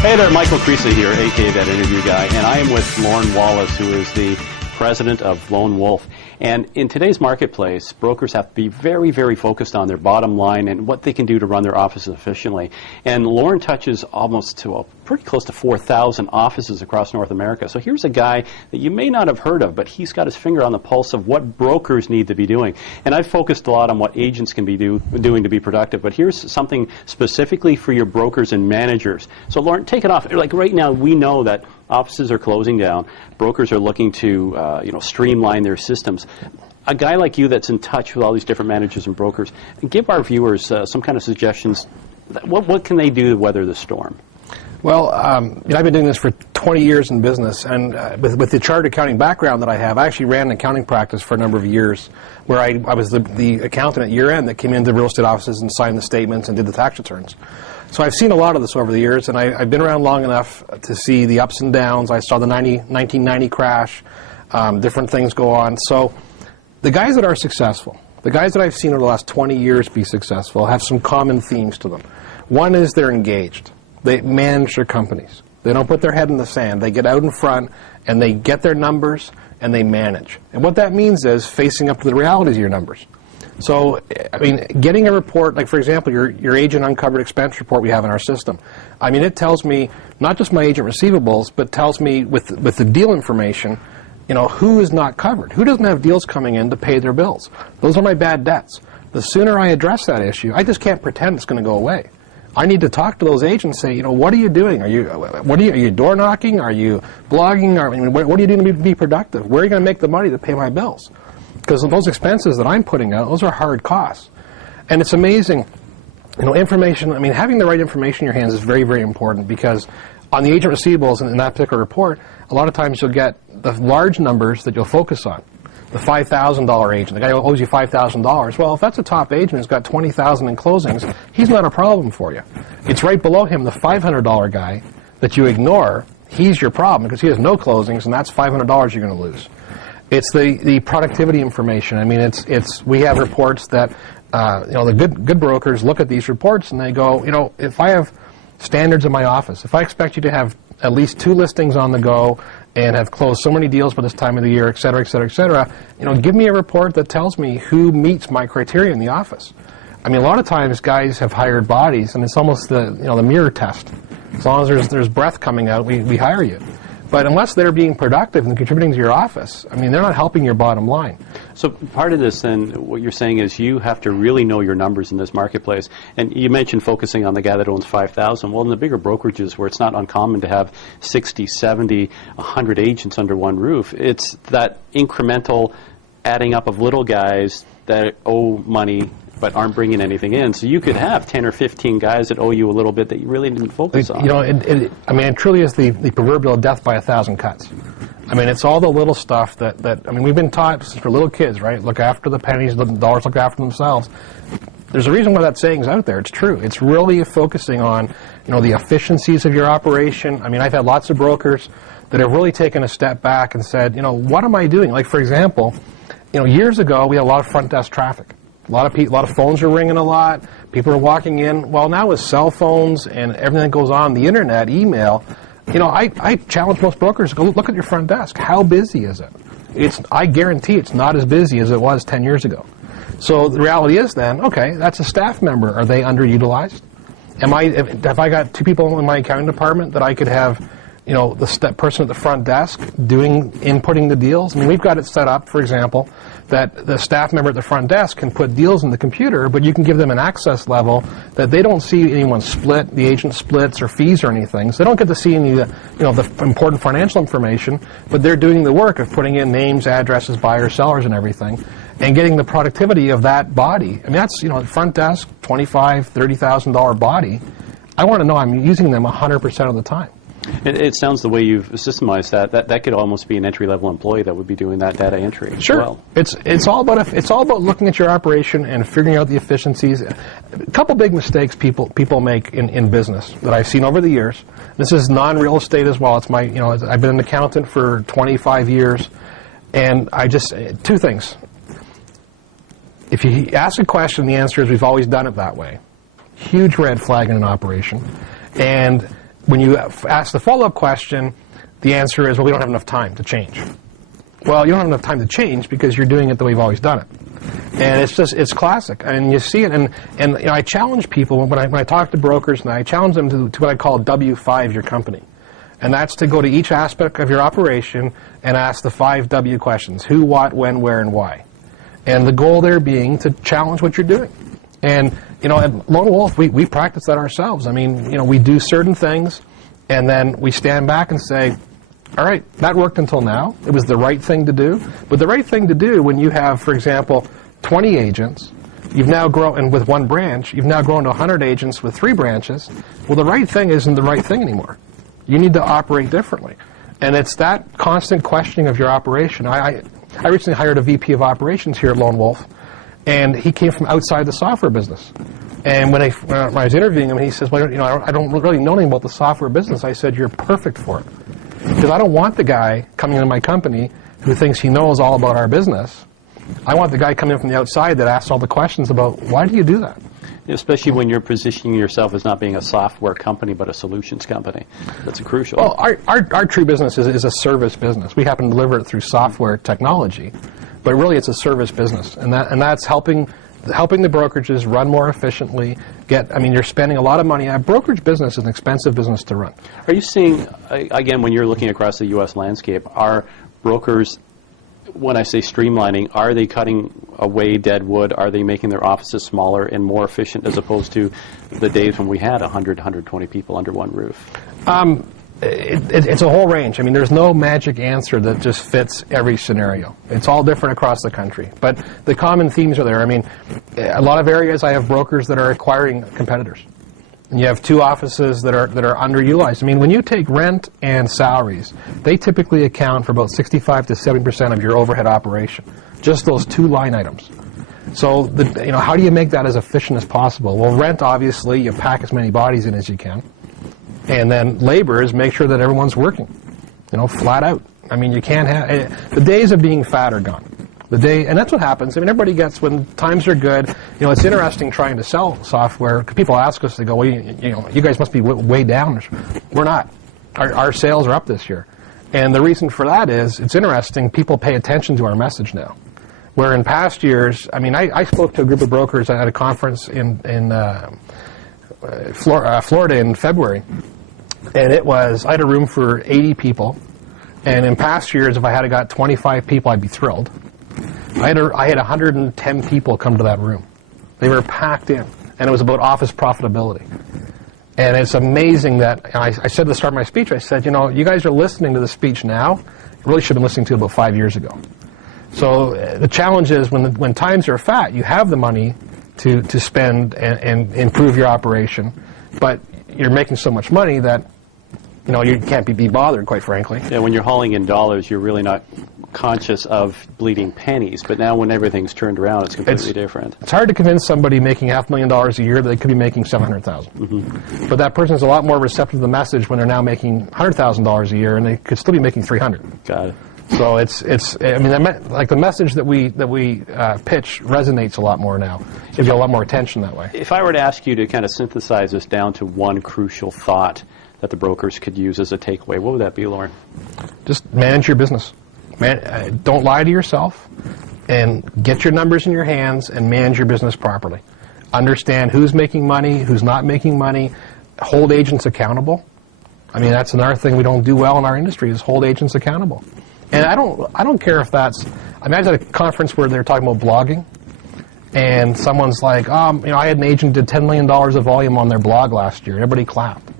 Hey there, Michael Krisa here, a.k.a. That Interview Guy, and I am with Lorne Wallace, who is the president of Lone Wolf. And in today's marketplace, brokers have to be very, very focused on their bottom line and what they can do to run their offices efficiently. And Lorne touches almost to pretty close to 4,000 offices across North America. So here's a guy that you may not have heard of, but he's got his finger on the pulse of what brokers need to be doing. And I've focused a lot on what agents can be doing to be productive, but here's something specifically for your brokers and managers. So Lorne, take it off. Like right now, we know that offices are closing down. Brokers are looking to streamline their systems. A guy like you that's in touch with all these different managers and brokers, give our viewers some kind of suggestions. What can they do to weather the storm? Well, I've been doing this for 20 years in business, and with the chartered accounting background that I have, I actually ran an accounting practice for a number of years where I was the accountant at year-end that came into real estate offices and signed the statements and did the tax returns. So I've seen a lot of this over the years, and I've been around long enough to see the ups and downs. I saw the 1990 crash, different things go on. So the guys that are successful, the guys that I've seen over the last 20 years be successful, have some common themes to them. One is they're engaged. They manage their companies. They don't put their head in the sand. They get out in front, and they get their numbers, and they manage. And what that means is facing up to the realities of your numbers. So, I mean, getting a report, like for example, your agent uncovered expense report we have in our system. I mean, it tells me not just my agent receivables, but tells me with the deal information, you know, who is not covered, who doesn't have deals coming in to pay their bills. Those are my bad debts. The sooner I address that issue, I just can't pretend it's going to go away. I need to talk to those agents and say, you know, what are you doing? Are you door knocking? Are you blogging? What are you doing to be productive? Where are you going to make the money to pay my bills? Because those expenses that I'm putting out, those are hard costs. And it's amazing, you know, information, I mean, having the right information in your hands is very, very important, because on the agent receivables in that particular report, a lot of times you'll get the large numbers that you'll focus on. The $5,000 agent, the guy who owes you $5,000. Well, if that's a top agent who's got $20,000 in closings, he's not a problem for you. It's right below him, the $500 guy that you ignore. He's your problem because he has no closings, and that's $500 you're going to lose. It's the productivity information. I mean, we have reports that you know, the good brokers look at these reports and they go, you know, if I have standards in my office, if I expect you to have at least 2 listings on the go and have closed so many deals by this time of the year, et cetera, et cetera, et cetera, you know, give me a report that tells me who meets my criteria in the office. I mean, a lot of times guys have hired bodies, and it's almost the mirror test. As long as there's breath coming out, we hire you. But unless they're being productive and contributing to your office, I mean, they're not helping your bottom line. So part of this, then, what you're saying is you have to really know your numbers in this marketplace. And you mentioned focusing on the guy that owns 5,000. Well, in the bigger brokerages where it's not uncommon to have 60, 70, 100 agents under one roof, it's that incremental adding up of little guys that owe money but aren't bringing anything in. So you could have 10 or 15 guys that owe you a little bit that you really didn't focus on. You know, I mean, it truly is the proverbial death by 1,000 cuts. I mean, it's all the little stuff that I mean, we've been taught for little kids, right? Look after the pennies, the dollars look after themselves. There's a reason why that saying's out there. It's true. It's really focusing on, you know, the efficiencies of your operation. I mean, I've had lots of brokers that have really taken a step back and said, you know, what am I doing? Like, for example, you know, years ago, we had a lot of front desk traffic. A lot of phones are ringing a lot. People are walking in. Well, now with cell phones and everything that goes on, the internet, email, you know, I challenge most brokers to go look at your front desk. How busy is it? I guarantee it's not as busy as it was 10 years ago. So the reality is then, okay, that's a staff member. Are they underutilized? Have I got 2 people in my accounting department that I could have, you know, the person at the front desk inputting the deals? I mean, we've got it set up, for example, that the staff member at the front desk can put deals in the computer, but you can give them an access level that they don't see anyone split, the agent splits or fees or anything. So they don't get to see any, you know, the important financial information, but they're doing the work of putting in names, addresses, buyers, sellers, and everything, and getting the productivity of that body. I mean, that's, you know, front desk, $25,000, $30,000 body. I want to know I'm using them 100% of the time. It sounds the way you've systemized that could almost be an entry-level employee that would be doing that data entry. Sure. Well. It's all about looking at your operation and figuring out the efficiencies. A couple big mistakes people make in business that I've seen over the years. This is non-real estate as well. It's I've been an accountant for 25 years, and 2 things. If you ask a question, the answer is we've always done it that way. Huge red flag in an operation. And when you ask the follow-up question, the answer is, well, we don't have enough time to change. Well, you don't have enough time to change because you're doing it the way you've always done it. And it's classic. And you see it, and you know, I challenge people when I talk to brokers, and I challenge them to what I call W5 your company. And that's to go to each aspect of your operation and ask the 5 W questions: who, what, when, where, and why. And the goal there being to challenge what you're doing. And, you know, at Lone Wolf, we practice that ourselves. I mean, you know, we do certain things, and then we stand back and say, all right, that worked until now. It was the right thing to do. But the right thing to do when you have, for example, 20 agents, you've now grown, and with 1 branch, you've now grown to 100 agents with 3 branches. Well, the right thing isn't the right thing anymore. You need to operate differently. And it's that constant questioning of your operation. I recently hired a VP of operations here at Lone Wolf, and he came from outside the software business. And when I was interviewing him, he says, well, you know, I don't really know anything about the software business. I said, you're perfect for it. Because I don't want the guy coming into my company who thinks he knows all about our business. I want the guy coming in from the outside that asks all the questions about, why do you do that? Especially when you're positioning yourself as not being a software company, but a solutions company. That's crucial. Well, our true business is a service business. We happen to deliver it through software technology, but really it's a service business, and that's helping the brokerages run more efficiently. You're spending a lot of money. A brokerage business is an expensive business to run. Are you seeing, again, when you're looking across the U.S. landscape, are brokers, when I say streamlining, are they cutting away dead wood? Are they making their offices smaller and more efficient as opposed to the days when we had 100, 120 people under one roof? It's a whole range. I mean, there's no magic answer that just fits every scenario. It's all different across the country. But the common themes are there. I mean, a lot of areas I have brokers that are acquiring competitors. And you have 2 offices that are underutilized. I mean, when you take rent and salaries, they typically account for about 65 to 70% of your overhead operation. Just those 2 line items. So, how do you make that as efficient as possible? Well, rent, obviously, you pack as many bodies in as you can. And then labor is make sure that everyone's working, flat out. I mean, you can't have, the days of being fat are gone. And that's what happens. I mean, everybody gets, when times are good, it's interesting trying to sell software. People ask us, they go, well, you guys must be way down. We're not. Our sales are up this year. And the reason for that is, it's interesting, people pay attention to our message now. Where in past years, I mean, I spoke to a group of brokers at a conference in Florida in February. And I had a room for 80 people. And in past years, if I had got 25 people, I'd be thrilled. I had 110 people come to that room. They were packed in, and it was about office profitability. And it's amazing that, I said at the start of my speech, I said, you guys are listening to the speech now. You really should have been listening to it about 5 years ago. So the challenge is when times are fat, you have the money to spend and improve your operation, but you're making so much money that you can't be bothered, quite frankly. Yeah, when you're hauling in dollars, you're really not conscious of bleeding pennies. But now when everything's turned around, it's completely different. It's hard to convince somebody making $500,000 a year that they could be making $700,000. Mm-hmm. But that person's a lot more receptive to the message when they're now making $100,000 a year, and they could still be making $300,000. Got it. So like the message that we pitch resonates a lot more now. Gives you a lot more attention that way. If I were to ask you to kind of synthesize this down to one crucial thought that the brokers could use as a takeaway, what would that be, Lorne? Just manage your business. Don't lie to yourself, and get your numbers in your hands and manage your business properly. Understand who's making money, who's not making money. Hold agents accountable. I mean, that's another thing we don't do well in our industry, is hold agents accountable. And I don't care if that's, I was at a conference where they were talking about blogging, and someone's like, I had an agent did $10 million of volume on their blog last year. Everybody clapped.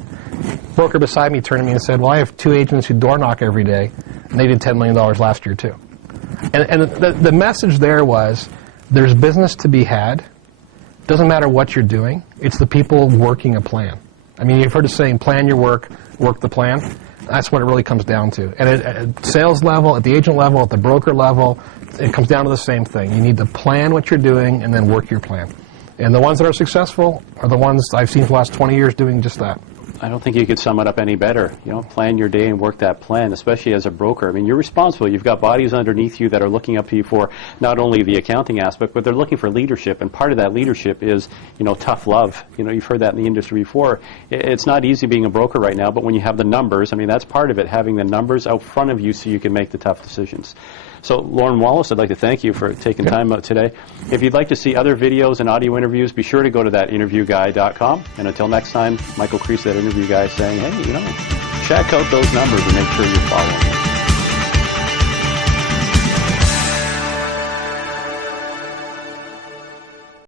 Broker beside me turned to me and said, well, I have 2 agents who door knock every day, and they did $10 million last year too. And the message there was, there's business to be had. Doesn't matter what you're doing. It's the people working a plan. I mean, you've heard the saying, plan your work the plan. That's what it really comes down to. And at sales level, at the agent level, at the broker level, it comes down to the same thing. You need to plan what you're doing and then work your plan. And the ones that are successful are the ones I've seen for the last 20 years doing just that. I don't think you could sum it up any better. You know, plan your day and work that plan, especially as a broker. I mean, you're responsible. You've got bodies underneath you that are looking up to you for not only the accounting aspect, but they're looking for leadership. And part of that leadership is, you know, tough love. You know, you've heard that in the industry before. It's not easy being a broker right now, but when you have the numbers, I mean, that's part of it, having the numbers out front of you so you can make the tough decisions. So, Lorne Wallace, I'd like to thank you for taking time out today. If you'd like to see other videos and audio interviews, be sure to go to thatinterviewguy.com. And until next time, Michael Krisa, that interview guy, saying, hey, you know, check out those numbers and make sure you're following them.